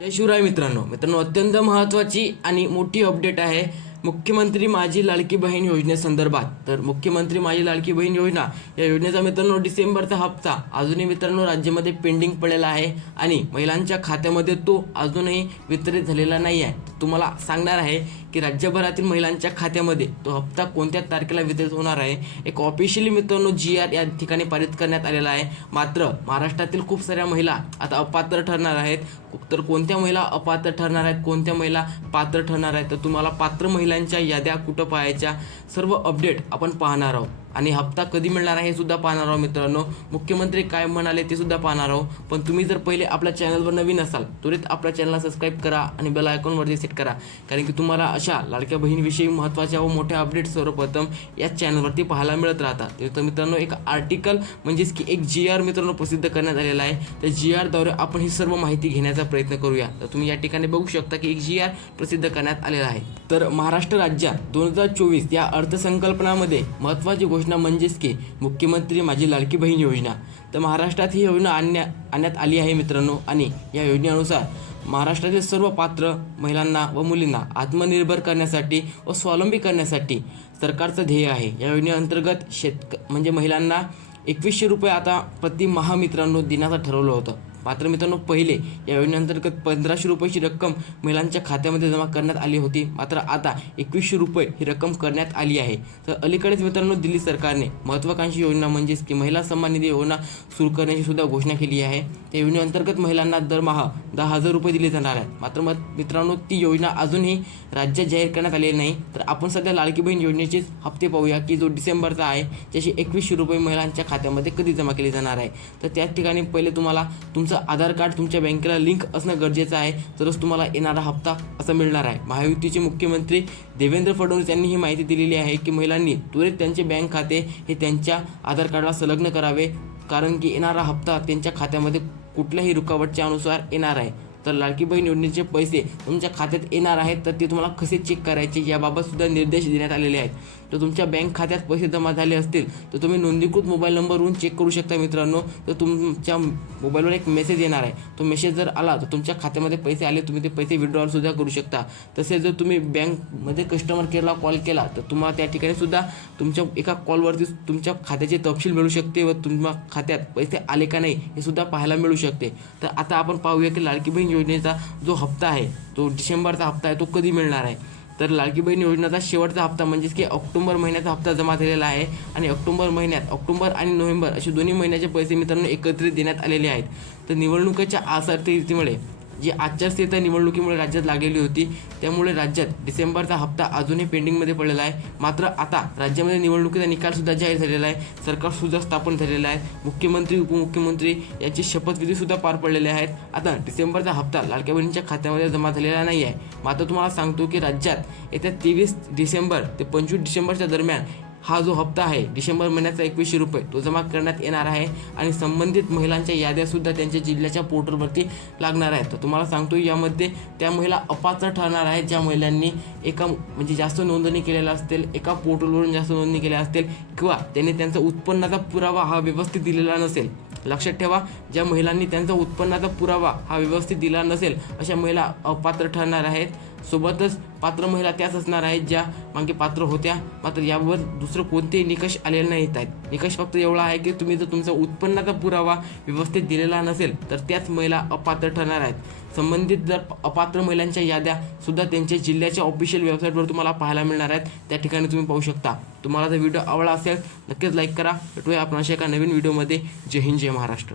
जय शिवराय मित्रांनो. मित्रांनो अत्यंत महत्त्वाची आणि मोठी अपडेट आहे मुख्यमंत्री माझी लाडकी बहीण योजनेसंदर्भात तर मुख्यमंत्री माझी लाडकी बहीण योजना या योजनेचा मित्रांनो डिसेंबरचा हप्ता अजूनही मित्रांनो राज्यामध्ये पेंडिंग पडलेला आहे आणि महिलांच्या खात्यामध्ये तो अजूनही वितरित झालेला नाही आहे. तुम्हाला सांगणार आहे की राज्यभरातील महिलांच्या खात्यामध्ये तो हप्ता कोणत्या तारखेला वितरित होणार आहे? एक ऑफिशियली मित्रांनो जी आर या ठिकाणी पारित करण्यात आलेला आहे. मात्र महाराष्ट्रातील खूप साऱ्या महिला आता अपात्र ठरणार आहेत. तर कोणत्या महिला अपात्र ठरणार आहेत? कोणत्या महिला पात्र ठरणार आहेत? तर तुम्हाला पात्र महिला महिलांच्या याद्या कुठं पाहायच्या सर्व अपडेट आपण पाहणार आहोत. आणि हप्ता कधी मिळणार आहे हे सुद्धा पाहणार आहोत मित्रांनो. मुख्यमंत्री काय म्हणाले ते सुद्धा पाहणार आहोत. पण तुम्ही जर पहिले आपल्या चॅनलवर नवीन असाल त्वरित आपल्या चॅनलला सबस्क्राईब करा आणि बेल आयकॉनवरती सेट करा. कारण की तुम्हाला अशा लाडक्या बहिणीविषयी महत्त्वाच्या व मोठ्या अपडेट सर्वप्रथम या चॅनलवरती पाहायला मिळत राहतात. तर मित्रांनो एक आर्टिकल म्हणजेच की एक जी आर मित्रांनो प्रसिद्ध करण्यात आलेला आहे. त्या जी आरद्वारे आपण ही सर्व माहिती घेण्याचा प्रयत्न करूया. तर तुम्ही या ठिकाणी बघू शकता की एक जी आर प्रसिद्ध करण्यात आलेला आहे. तर महाराष्ट्र राज्यात दोन हजार चोवीस या अर्थसंकल्पनामध्ये महत्त्वाची गोष्ट योजना म्हणजेच की मुख्यमंत्री माझी लाडकी बहीण योजना. तर महाराष्ट्रात ही योजना आणण्या आणण्यात आली आहे मित्रांनो. आणि या योजनेनुसार महाराष्ट्रातील सर्व पात्र महिलांना व मुलींना आत्मनिर्भर करण्यासाठी व स्वावलंबी करण्यासाठी सरकारचं ध्येय आहे. या योजनेअंतर्गत शेतक म्हणजे महिलांना एकवीसशे रुपये आता प्रति महामित्रांनो दिनाचं ठरवलं होतं. मात्र मित्रांनो पहिले या योजनेअंतर्गत पंधराशे रुपयाची रक्कम महिलांच्या खात्यामध्ये जमा करण्यात आली होती. मात्र आता एकवीसशे रुपये ही रक्कम करण्यात आली आहे. तर अलीकडेच मित्रांनो दिल्ली सरकारने महत्त्वाकांक्षी योजना म्हणजेच की महिला सन्मान निधी योजना सुरू करण्याची सुद्धा घोषणा केली आहे. त्या योजनेअंतर्गत महिलांना दरमहा दहा हजार रुपये दिले जाणार आहेत. मात्र मग मित्रांनो ती योजना अजूनही राज्यात जाहीर करण्यात आलेली नाही. तर आपण सध्या लाडकी बहीण योजनेचेच हप्ते पाहूया की जो डिसेंबरचा आहे त्याची एकवीसशे रुपये महिलांच्या खात्यामध्ये कधी जमा केले जाणार आहे? तर त्याच ठिकाणी पहिले तुम्हाला तुमचं आधार कार्ड तुमच्या बँकेला लिंक असणं गरजेचं आहे. तरच तुम्हाला येणारा हप्ता असा मिळणार आहे. महायुतीचे मुख्यमंत्री देवेंद्र फडणवीस यांनी ही माहिती दिलेली आहे की महिलांनी त्वरित त्यांचे बँक खाते हे त्यांच्या आधार कार्डला संलग्न करावे. कारण की येणारा हप्ता त्यांच्या खात्यामध्ये कुठल्याही रुकावटच्या अनुसार येणार आहे. तर लाडकी बहीण योजनेचे पैसे तुमच्या खात्यात येणार आहेत तर ते तुम्हाला कसे चेक करायचे याबाबत सुद्धा निर्देश देण्यात आलेले आहेत. तर तुमच्या बँक खात्यात पैसे जमा झाले असतील तर तुम्ही नोंदणीकृत मोबाईल नंबरवरून चेक करू शकता मित्रांनो. तर तुमच्या मोबाईलवर एक मेसेज येणार आहे. तो मेसेज जर आला तर तुमच्या खात्यामध्ये पैसे आले तुम्ही ते पैसे विड्रॉलसुद्धा करू शकता. तसेच जर तुम्ही बँकमध्ये कस्टमर केअरला कॉल केला तर तुम्हाला त्या ठिकाणी सुद्धा तुमच्या एका कॉलवरती तुमच्या खात्याचे तपशील मिळू शकते व तुमच्या खात्यात पैसे आले का नाही हे सुद्धा पाहायला मिळू शकते. तर आता आपण पाहूया की लाडकी बहीण योजनेचा जो हप्ता आहे तो डिसेंबरचा हप्ता आहे तो कधी मिळणार आहे? तर लाडकी बहीण योजनेचा शेवटचा हप्ता म्हणजेच की ऑक्टोबर महिन्याचा हप्ता जमा झालेला आहे आणि ऑक्टोबर महिन्यात ऑक्टोबर आणि नोव्हेंबर असे दोन्ही महिन्याचे पैसे मित्रांनो एकत्रित देण्यात आलेले आहेत. तर निवडणुकीच्या आचारसंहितेमुळे जी आचारसंहिता निवडणुकीमुळे राज्यात लागलेली होती त्यामुळे राज्यात डिसेंबरचा हप्ता अजूनही पेंडिंगमध्ये पडलेला आहे. मात्र आता राज्यामध्ये निवडणुकीचा निकालसुद्धा जाहीर झालेला आहे सरकारसुद्धा स्थापन झालेलं आहे मुख्यमंत्री उपमुख्यमंत्री याची शपथविधीसुद्धा पार पडलेले आहेत. आता डिसेंबरचा हप्ता लाडक्या बहिणींच्या खात्यामध्ये जमा झालेला नाही आहे मात्र तुम्हाला सांगतो की राज्यात येत्या तेवीस डिसेंबर ते पंचवीस डिसेंबरच्या दरम्यान हा जो हप्ता आहे डिसेंबर महिन्याचा एकवीसशे रुपये तो जमा करण्यात येणार आहे आणि संबंधित महिलांच्या याद्यासुद्धा त्यांच्या जिल्ह्याच्या पोर्टलवरती लागणार आहेत. तर तुम्हाला सांगतो यामध्ये त्या महिला अपात्र ठरणार आहेत ज्या महिलांनी एका म्हणजे जास्त नोंदणी केलेल्या असतील एका पोर्टलवरून जास्त नोंदणी केल्या असतील किंवा त्यांनी त्यांचा उत्पन्नाचा पुरावा हा व्यवस्थित दिलेला नसेल. लक्षात ठेवा ज्या महिलांनी त्यांचा उत्पन्नाचा पुरावा हा व्यवस्थित दिला नसेल अशा महिला अपात्र ठरणार आहेत. सोबतच पात्र महिला त्याच असणार आहेत ज्या मागे पात्र होत्या. मात्र यावर दुसरं कोणतेही निकष आलेले नाहीत आहेत. निकष फक्त एवढा आहे की तुम्ही जर तुमचा उत्पन्नाचा पुरावा व्यवस्थित दिलेला नसेल तर त्याच महिला अपात्र ठरणार आहेत. संबंधित जर अपात्र महिलांच्या याद्या सुद्धा त्यांच्या जिल्ह्याच्या ऑफिशियल वेबसाईटवर तुम्हाला पाहायला मिळणार आहेत. त्या ठिकाणी तुम्ही पाहू शकता. तुम्हाला जर व्हिडिओ आवडला असेल नक्कीच लाईक करा. भेटूया आपण अशा एका नवीन व्हिडिओमध्ये जय हिंद जय महाराष्ट्र.